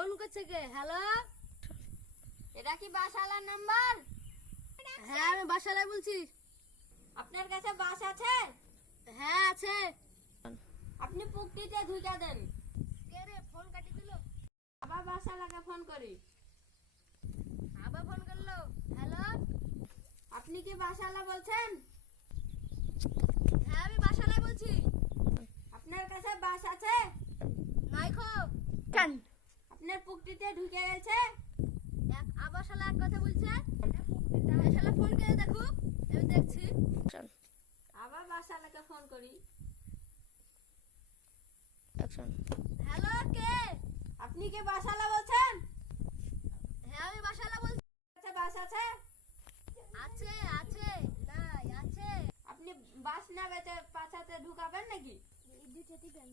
Phone করছে কে? Hello, এটা কি বাসালার নাম্বার? হ্যাঁ আমি বাসালায় বলছি। আপনার কাছে বাস আছে? হ্যাঁ আছে। আপনি পুকটিতে ঢুকে দেন। কে রে ফোন কাটি দিল? আবার বাসালাকে ফোন করি। আবার ফোন করলো। হ্যালো, আপনি কি বাসালা বলছেন? হ্যাঁ আমি বাসালায় বলছি। আপনার কাছে বাস আছে? নাই খো। আপনার পুকটিতে ঢুকে গেছে? আবার শালা এক কথা বলছে। এই শালা ফোন করে দেখো, আমি দেখছি। আবার বাসালাকে ফোন করি। হ্যালো, কে? আপনি কি বাসালা বলছেন? হ্যাঁ আমি বাসালা বলছি। কাছে বাস আছে? আছে আছে, নাই আছে। আপনি বাস না বেচে পাছাতে ঢুকাবেন নাকি? এই দুইটা দিবেন।